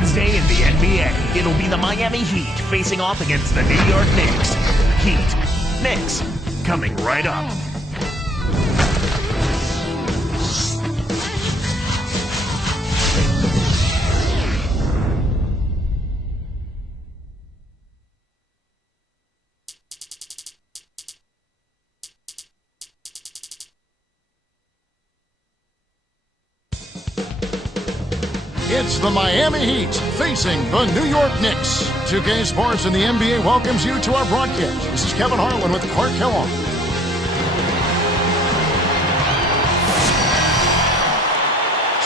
Wednesday in the NBA, it'll be the Miami Heat facing off against the New York Knicks. Heat, Knicks, coming right up. It's the Miami Heat facing the New York Knicks. 2K Sports and the NBA welcomes you to our broadcast. This is Kevin Harlan with Clark Kellogg.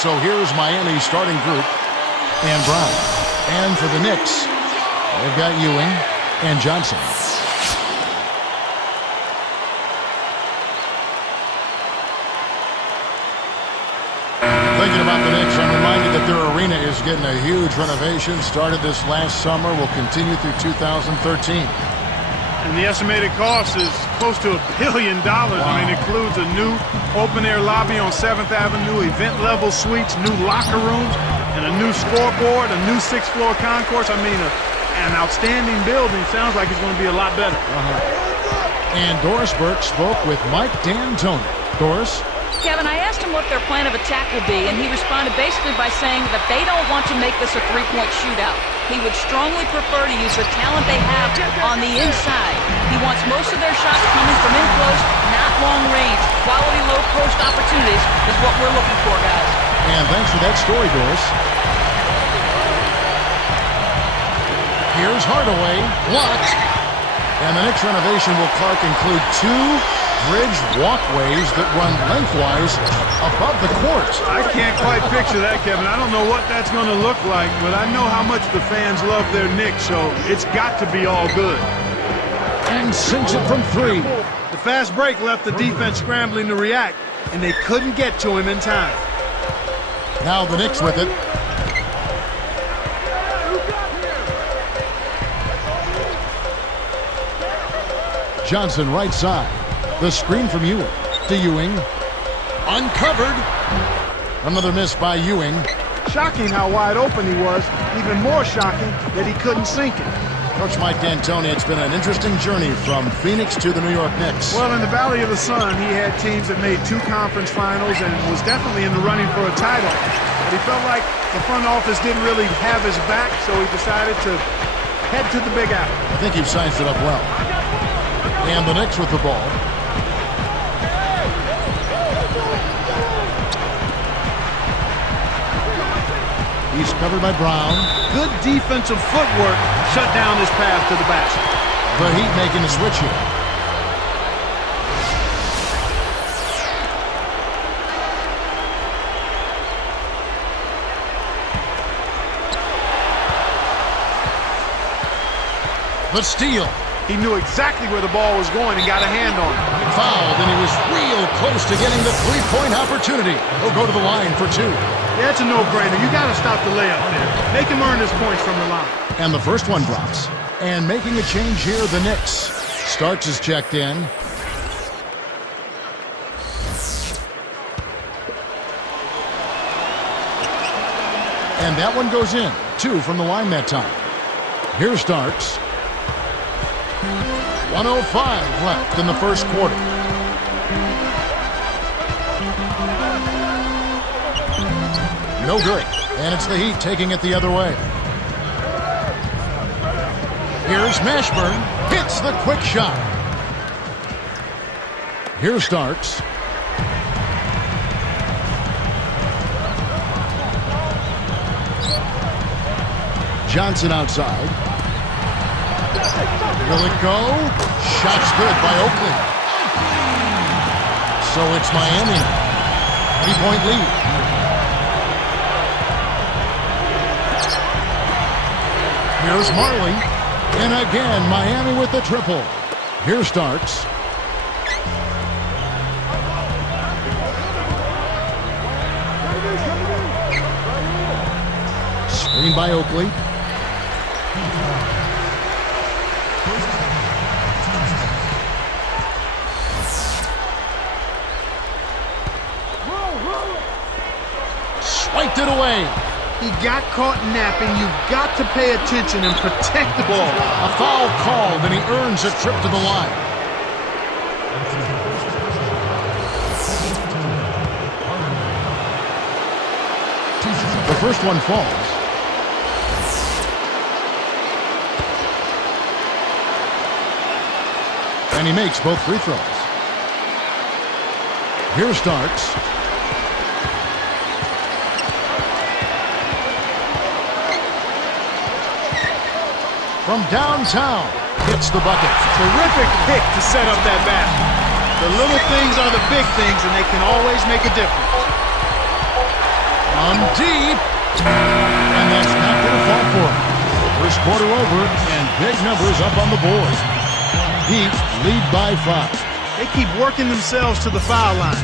So here's Miami's starting group and Brown. And for the Knicks, they've got Ewing and Johnson. Thinking about the Knicks, I'm reminded that their arena is getting a huge renovation. Started this last summer, will continue through 2013. And the estimated cost is close to $1 billion. Wow. I mean, it includes a new open-air lobby on 7th Avenue, event-level suites, new locker rooms, and a new scoreboard, a new 6th-floor concourse. I mean, an outstanding building. Sounds like it's going to be a lot better. And Doris Burke spoke with Mike D'Antoni. Doris? Kevin, I asked him what their plan of attack will be, and he responded basically by saying that they don't want to make this a three-point shootout. He would strongly prefer to use the talent they have on the inside. He wants most of their shots coming from in close, not long range. Quality low-post opportunities is what we're looking for, guys. And thanks for that story, Doris. Here's Hardaway, blocked. And the Knicks renovation will, Clark, include 2 bridge walkways that run lengthwise above the court. I can't quite picture that, Kevin. I don't know what that's going to look like, but I know how much the fans love their Knicks, so it's got to be all good. And sinks it from 3. The fast break left the defense scrambling to react, and they couldn't get to him in time. Now the Knicks with it. Johnson right side. The screen from Ewing to Ewing. Uncovered. Another miss by Ewing. Shocking how wide open he was. Even more shocking that he couldn't sink it. Coach Mike D'Antoni, it's been an interesting journey from Phoenix to the New York Knicks. Well, in the Valley of the Sun, he had teams that made 2 conference finals and was definitely in the running for a title. But he felt like the front office didn't really have his back, so he decided to head to the Big Apple. I think you've sized it up well. And the Knicks with the ball. He's covered by Brown. Good defensive footwork shut down his path to the basket. The Heat making a switch here. The steal. He knew exactly where the ball was going and got a hand on it. Fouled, and he was real close to getting the 3-point opportunity. He'll go to the line for 2. Yeah, it's a no-brainer. You got to stop the layup there. Make him earn his points from the line. And the first one drops. And making a change here, the Knicks. Starks is checked in. And that one goes in. 2 from the line that time. Here's Starks. 1:05 left in the first quarter. No good. And it's the Heat taking it the other way. Here's Mashburn. Hits the quick shot. Here's Starks. Johnson outside. Will it go? Shot's good by Oakley. So it's Miami now. 3-point lead. Here's Marley. And again, Miami with the triple. Here's Starks. Screen by Oakley. Swiped it away. He got caught napping. You've got to pay attention and protect the ball. A foul called, and he earns a trip to the line. The first one falls. And he makes both free throws. Here Starks. From downtown, hits the bucket. Terrific pick to set up that basket. The little things are the big things, and they can always make a difference. On deep. And that's not going to fall for him. First quarter over, and big numbers up on the board. Heat lead by 5. They keep working themselves to the foul line.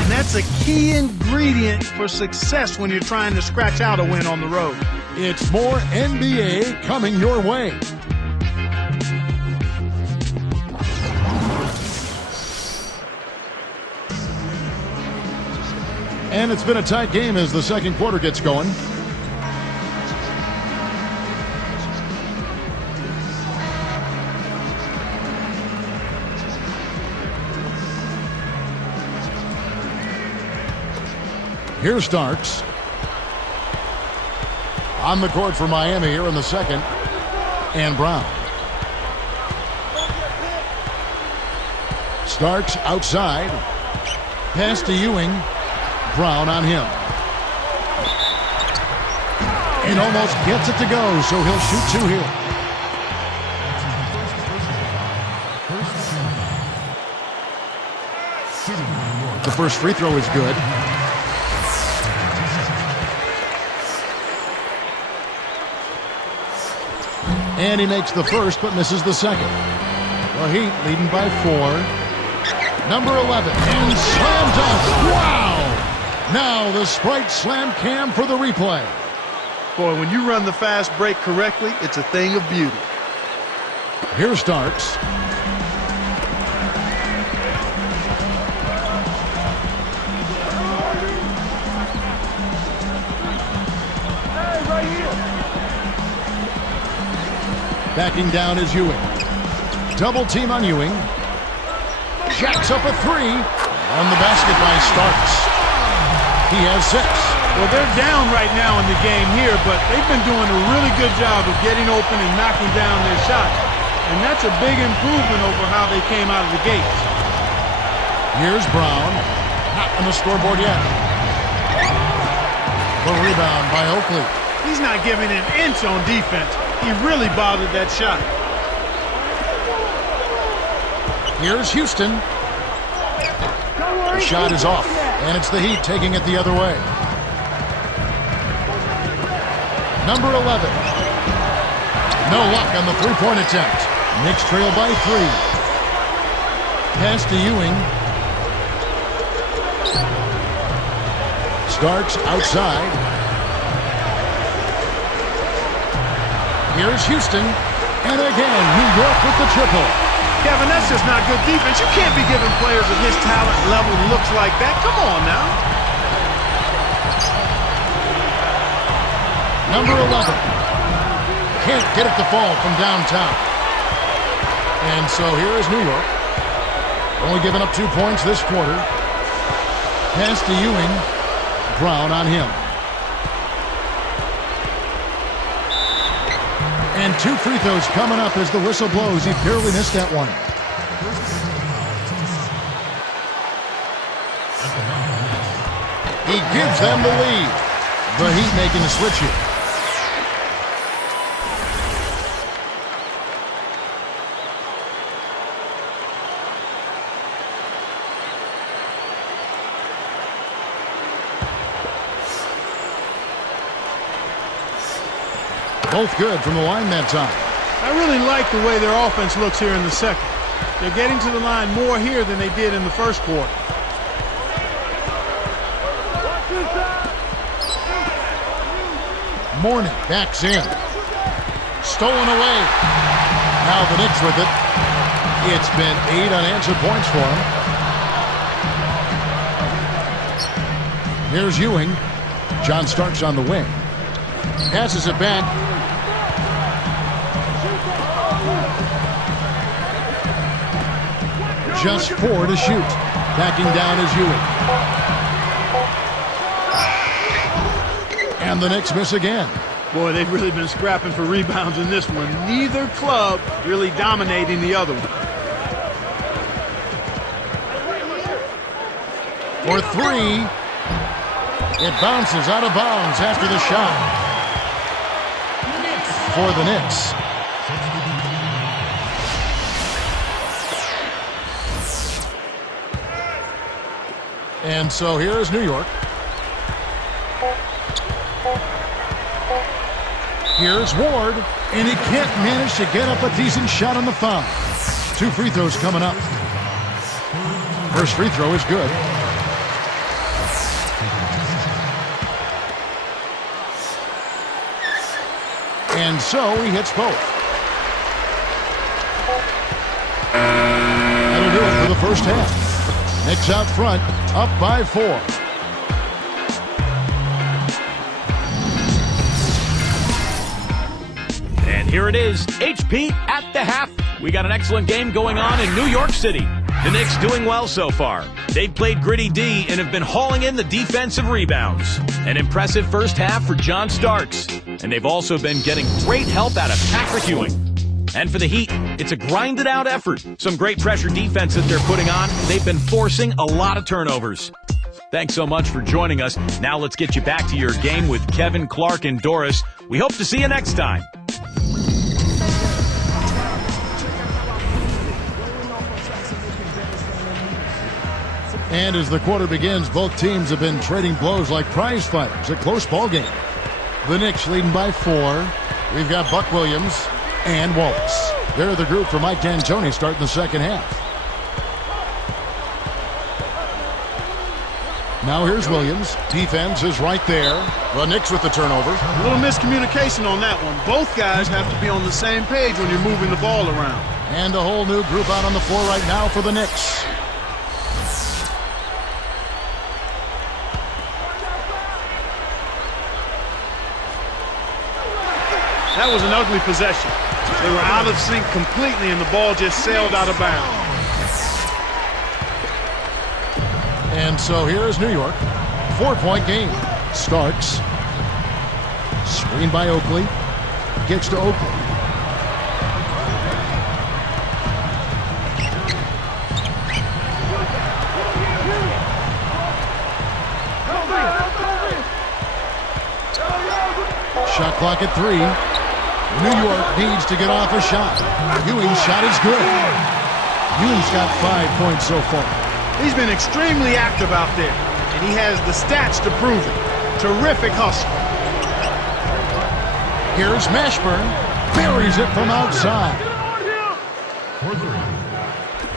And that's a key ingredient for success when you're trying to scratch out a win on the road. It's more NBA coming your way. And it's been a tight game as the second quarter gets going. Here Starks. On the court for Miami here in the second. And Brown. Starks outside. Pass to Ewing. Brown on him. And almost gets it to go, so he'll shoot 2 here. The first free throw is good. And he makes the first, but misses the second. The Heat leading by 4. Number 11, and slam dunk. Wow! Now the Sprite Slam Cam for the replay. Boy, when you run the fast break correctly, it's a thing of beauty. Here Starks. Backing down is Ewing. Double team on Ewing. Jacks up a 3. On the basket by Starks. He has 6. Well, they're down right now in the game here, but they've been doing a really good job of getting open and knocking down their shots. And that's a big improvement over how they came out of the gates. Here's Brown. Not on the scoreboard yet. The rebound by Oakley. He's not giving an inch on defense. He really bothered that shot. Here's Houston. The shot is off, and it's the Heat taking it the other way. Number 11. No luck on the three-point attempt. Knicks trail by 3. Pass to Ewing. Starks outside. Here's Houston. And again, New York with the triple. Kevin, that's just not good defense. You can't be giving players of his talent level looks like that. Come on now. Number 11. Can't get it to fall from downtown. And so here is New York. Only giving up 2 points this quarter. Pass to Ewing. Brown on him. And 2 free throws coming up as the whistle blows. He barely missed that one. He gives them the lead. The Heat making the switch here. Both good from the line that time. I really like the way their offense looks here in the second. They're getting to the line more here than they did in the first quarter. Mourning backs in. Stolen away. Now the Knicks with it. It's been 8 unanswered points for him. Here's Ewing. John Starks on the wing. Passes it back. Just 4 to shoot. Backing down is Ewing. And the Knicks miss again. Boy, they've really been scrapping for rebounds in this one. Neither club really dominating the other one. For 3. It bounces out of bounds after the shot. For the Knicks. And so here is New York. Here's Ward, and he can't manage to get up a decent shot on the foul. 2 free throws coming up. First free throw is good. And so he hits both. That'll do it for the first half. Knicks out front, up by 4. And here it is, HP at the half. We got an excellent game going on in New York City. The Knicks doing well so far. They've played gritty D and have been hauling in the defensive rebounds. An impressive first half for John Starks. And they've also been getting great help out of Patrick Ewing. And for the Heat, it's a grinded-out effort. Some great pressure defense that they're putting on. They've been forcing a lot of turnovers. Thanks so much for joining us. Now let's get you back to your game with Kevin, Clark, and Doris. We hope to see you next time. And as the quarter begins, both teams have been trading blows like prize fighters. A close ball game. The Knicks leading by 4. We've got Buck Williams and Wallace. They're the group for Mike D'Antoni starting the second half. Now here's Williams. Defense is right there. The Knicks with the turnover. A little miscommunication on that one. Both guys have to be on the same page when you're moving the ball around. And a whole new group out on the floor right now for the Knicks. That was an ugly possession. They were out of sync completely, and the ball just sailed out of bounds. And so here is New York. 4-point game. Starks. Screen by Oakley. Gets to Oakley. Shot clock at 3. New York needs to get off a shot. Ewing's shot is good. Ewing's got 5 points so far. He's been extremely active out there, and he has the stats to prove it. Terrific hustle. Here's Mashburn. Buries it from outside.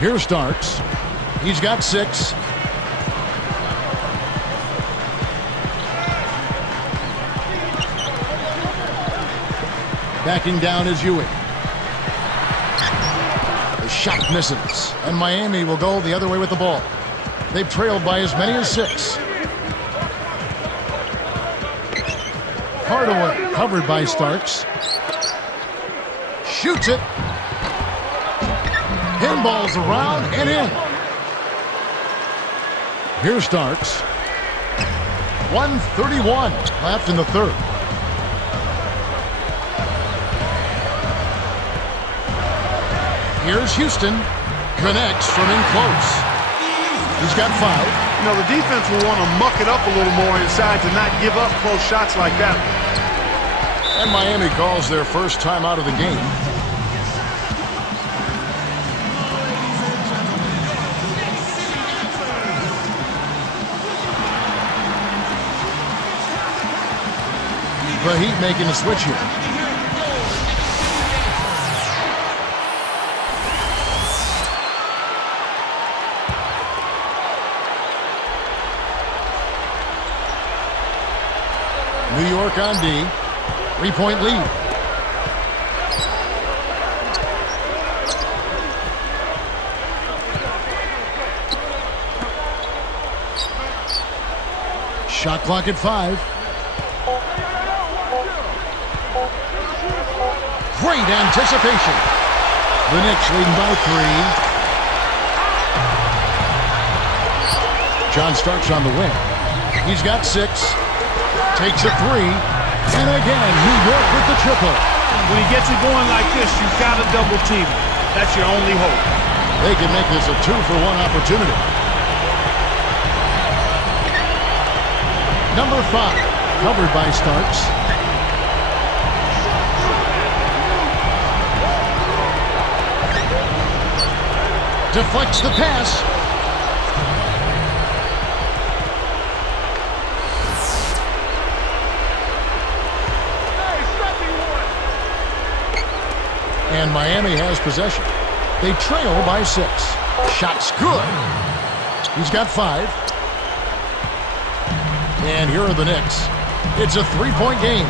Here's Starks. He's got 6. Backing down is Ewing. The shot misses, and Miami will go the other way with the ball. They've trailed by as many as 6. Hardaway covered by Starks. Shoots it. Pinballs around and in. Here's Starks. 1:31 left in the third. Here's Houston. Connects from in close. He's got 5. You know, the defense will want to muck it up a little more inside to not give up close shots like that. And Miami calls their first time out of the game. The Heat making a switch here. New York on D. 3-point lead. Shot clock at 5. Great anticipation. The Knicks leading by 3. John Starks on the wing. He's got 6. Takes a 3. And again, New York with the triple. When he gets it going like this, you've got to double team him. That's your only hope. They can make this a 2-for-1 opportunity. Number 5, covered by Starks. Deflects the pass. And Miami has possession. They trail by 6. Shot's good. He's got 5. And here are the Knicks. It's a 3-point game.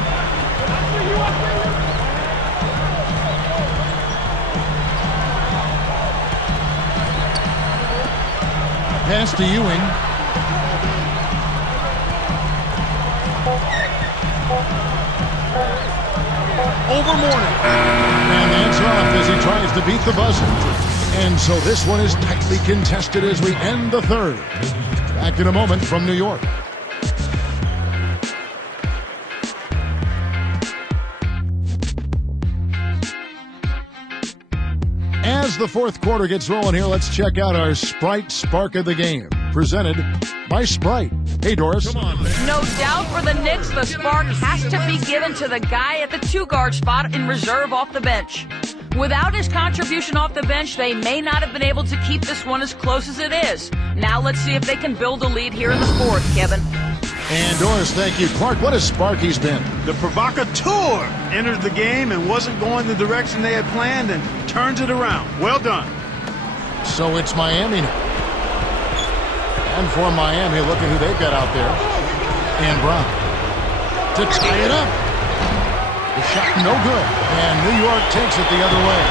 Pass to Ewing. Over Mourning. And that's off as he tries to beat the buzzer. And so this one is tightly contested as we end the third. Back in a moment from New York. As the fourth quarter gets rolling here, let's check out our Sprite Spark of the Game, presented by Sprite. Hey, Doris. Come on, man. No doubt for the Knicks, the spark has to be given to the guy at the 2-guard spot in reserve off the bench. Without his contribution off the bench, they may not have been able to keep this one as close as it is. Now let's see if they can build a lead here in the fourth, Kevin. And Doris, thank you. Clark, what a spark he's been. The provocateur entered the game and wasn't going the direction they had planned and turns it around. Well done. So it's Miami now. And for Miami, look at who they've got out there. And Brown to tie it up. The shot no good. And New York takes it the other way.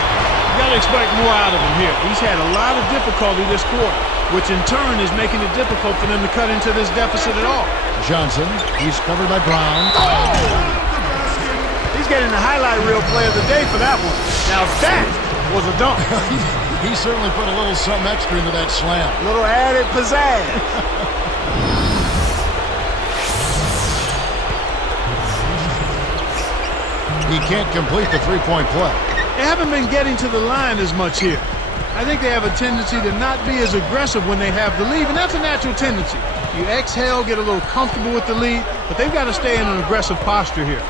You got to expect more out of him here. He's had a lot of difficulty this quarter, which in turn is making it difficult for them to cut into this deficit at all. Johnson, he's covered by Brown. He's getting the highlight reel play of the day for that one. Now that was a dunk. He certainly put a little something extra into that slam. A little added pizzazz. He can't complete the three-point play. They haven't been getting to the line as much here. I think they have a tendency to not be as aggressive when they have the lead, and that's a natural tendency. You exhale, get a little comfortable with the lead, but they've got to stay in an aggressive posture here.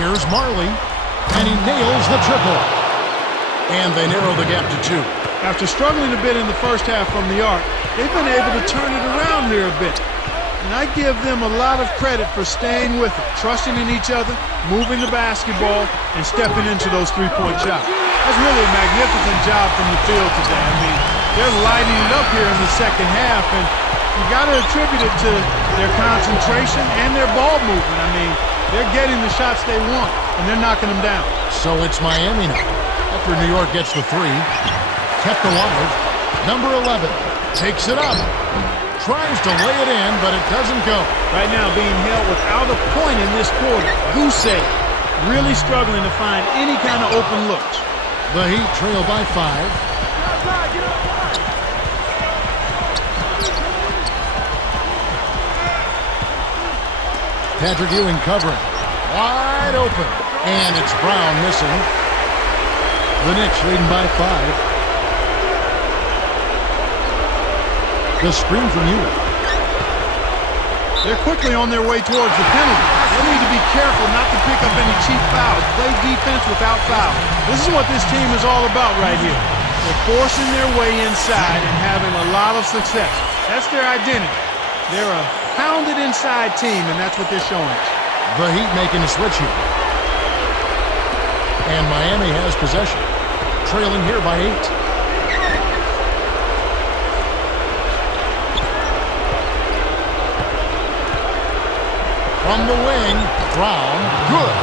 Here's Marley, and he nails the triple. And they narrow the gap to 2. After struggling a bit in the first half from the arc, they've been able to turn it around here a bit. And I give them a lot of credit for staying with it, trusting in each other, moving the basketball, and stepping into those three-point shots. That's really a magnificent job from the field today. I mean, they're lighting it up here in the second half, and you got to attribute it to their concentration and their ball movement. I mean, they're getting the shots they want, and they're knocking them down. So it's Miami now. After New York gets the 3, kept alive. Number 11 takes it up. Tries to lay it in, but it doesn't go. Right now being held without a point in this quarter. Goose egg. Really struggling to find any kind of open looks. The Heat trail by 5. Patrick Ewing covering. Wide open. And it's Brown missing. The Knicks leading by 5. The screen from Ewing. They're quickly on their way towards the penalty. They need to be careful not to pick up any cheap fouls. Play defense without foul. This is what this team is all about right here. They're forcing their way inside and having a lot of success. That's their identity. They're a pounded inside team, and that's what they're showing us. The Heat making a switch here. And Miami has possession. Trailing here by 8. From the wing, Brown, good.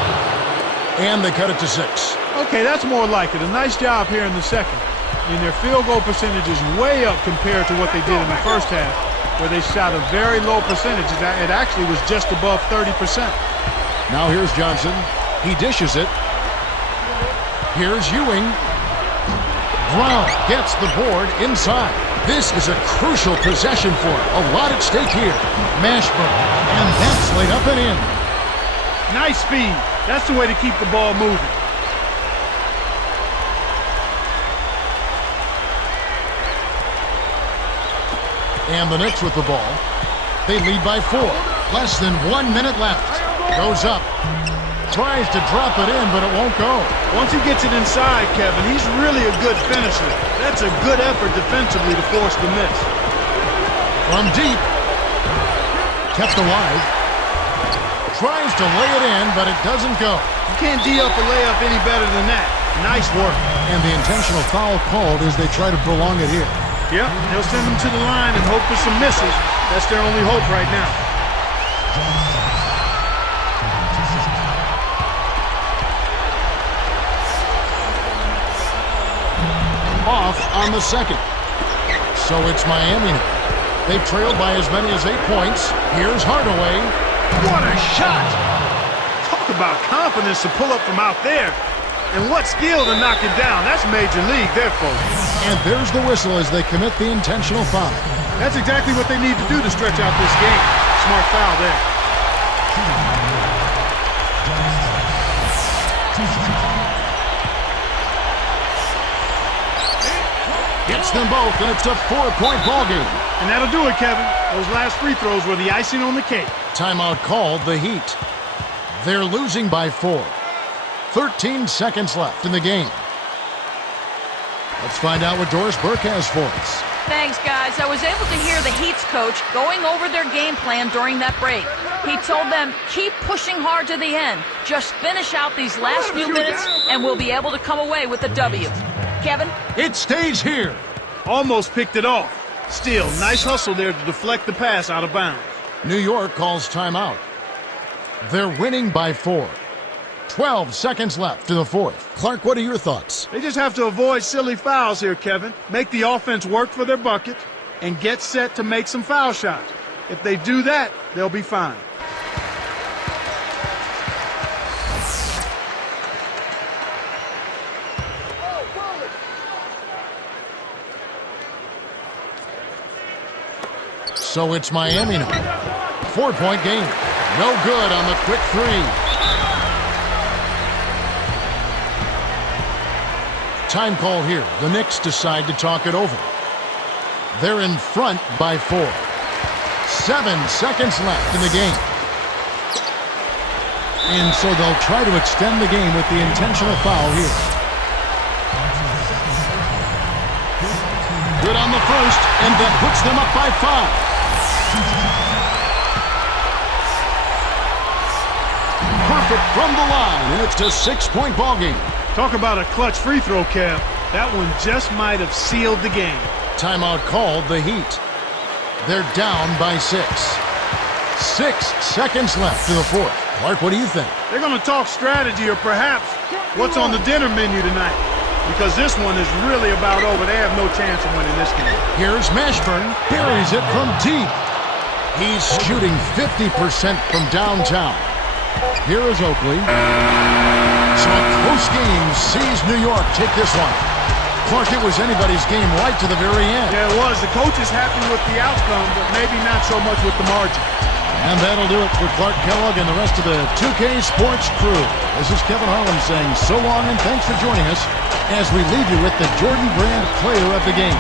And they cut it to 6. Okay, that's more like it. A nice job here in the second. I mean, their field goal percentage is way up compared to what they did in the first half, where they shot a very low percentage. It actually was just above 30%. Now here's Johnson. He dishes it. Here's Ewing. Brown gets the board inside. This is a crucial possession for him. A lot at stake here. Mashburn, and that's laid up and in. Nice speed. That's the way to keep the ball moving. And the Knicks with the ball. They lead by 4. Less than 1 minute left. Goes up. Tries to drop it in, but it won't go. Once he gets it inside, Kevin, he's really a good finisher. That's a good effort defensively to force the miss. From deep. Kept alive. Tries to lay it in, but it doesn't go. You can't D up a layup any better than that. Nice work. And the intentional foul called as they try to prolong it here. Yep, they'll send him to the line and hope for some misses. That's their only hope right now. Off on the second. So it's Miami now. They've trailed by as many as 8 points. Here's Hardaway. What a shot! Talk about confidence to pull up from out there. And what skill to knock it down. That's major league there, folks. And there's the whistle as they commit the intentional foul. That's exactly what they need to do to stretch out this game. Smart foul there. Gets them both, and it's a 4-point ball game. And that'll do it, Kevin. Those last free throws were the icing on the cake. Timeout called, the Heat. They're losing by 4. 13 seconds left in the game. Let's find out what Doris Burke has for us. Thanks, guys. I was able to hear the Heat's coach going over their game plan during that break. He told them, keep pushing hard to the end. Just finish out these last few minutes, and we'll be able to come away with a W. Kevin? It stays here. Almost picked it off. Still, nice hustle there to deflect the pass out of bounds. New York calls timeout. They're winning by 4. 12 seconds left to the fourth. Clark, what are your thoughts? They just have to avoid silly fouls here, Kevin. Make the offense work for their bucket and get set to make some foul shots. If they do that, they'll be fine. So it's Miami now. 4-point game. No good on the quick three. Time call here. The Knicks decide to talk it over. They're in front by 4. 7 seconds left in the game. And so they'll try to extend the game with the intentional foul here. Good on the first, and that puts them up by 5. Perfect from the line, and it's a 6-point ball game. Talk about a clutch free throw, Kev. That one just might have sealed the game. Timeout called, the Heat. They're down by 6. 6 seconds left to the fourth. Clark, what do you think? They're going to talk strategy or perhaps what's on the dinner menu tonight. Because this one is really about over. They have no chance of winning this game. Here's Mashburn. Buries it from deep. He's shooting 50% from downtown. Here is Oakley. So a close game sees New York take this one. Clark, it was anybody's game right to the very end. Yeah, it was. The coach is happy with the outcome, but maybe not so much with the margin. And that'll do it for Clark Kellogg and the rest of the 2K Sports crew. This is Kevin Harlan saying so long and thanks for joining us as we leave you with the Jordan Brand Player of the Game.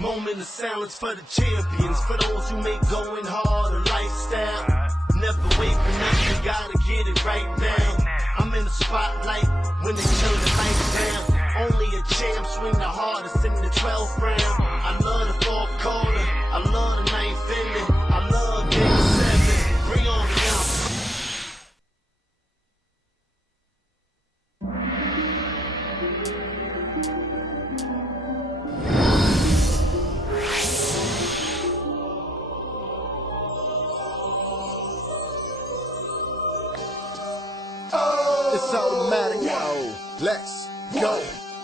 Moment of silence for the champions, for those who make going hard a lifestyle. Never wait for nothing, gotta get it right now. I'm in the spotlight when they turn the lights down. Only a champ swing the hardest in the 12th round. I love the fourth quarter, I love the ninth inning, I love game 7. Bring on the number. It's automatic, yo. Lex, go.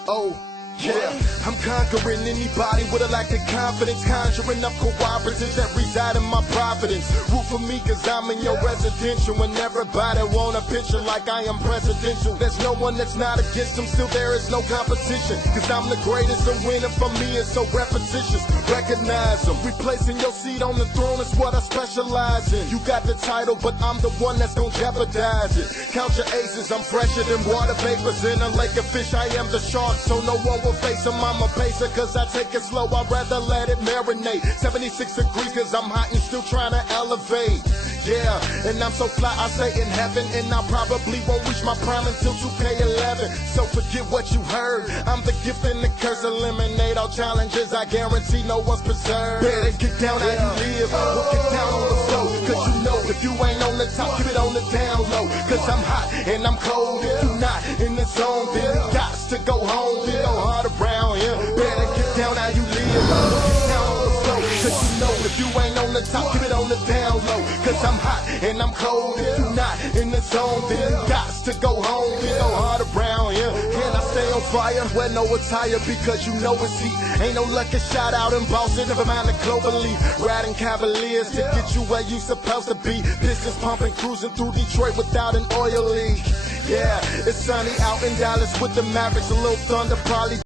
Oh. Yeah, I'm conquering anybody with a lack of confidence, conjuring up cooperatives that reside in my providence. Root for me cause I'm in your residential, and everybody want a picture like I am presidential. There's no one that's not against them, still there is no competition, cause I'm the greatest and winning for me is so repetitious. Recognize them, replacing your seat on the throne is what I specialize in. You got the title, but I'm the one that's gonna jeopardize it. Count your aces, I'm fresher than water vapors in a lake of fish. I am the shark, so no one will face him. I'm a pacer cause I take it slow, I'd rather let it marinate. 76 degrees cause I'm hot and still trying to elevate. Yeah, and I'm so fly I say in heaven, and I probably won't reach my prime until 2K11. So forget what you heard, I'm the gift and the curse. Eliminate all challenges, I guarantee no one's preserved. Better get down how you live, walk it down on the floor. Cause you know if you ain't on the top, keep it on the down low. Cause I'm hot and I'm cold, if you not in the zone, then you got to go home. We go hard around here, better get down how you live, walk it down on the floor. Cause you know if you ain't on the top, keep it on the down low. Cause I'm hot and I'm cold, if you not in the zone, then you got to go home. We go hard around here, can I stay on fire? Wear no attire because you know it's heat. Ain't no lucky shot out in Boston, never mind the clover leaf. Riding Cavaliers to get you where you supposed to be. Pistons pumping, cruising through Detroit without an oil leak. Yeah, it's sunny out in Dallas with the Mavericks, a little thunder probably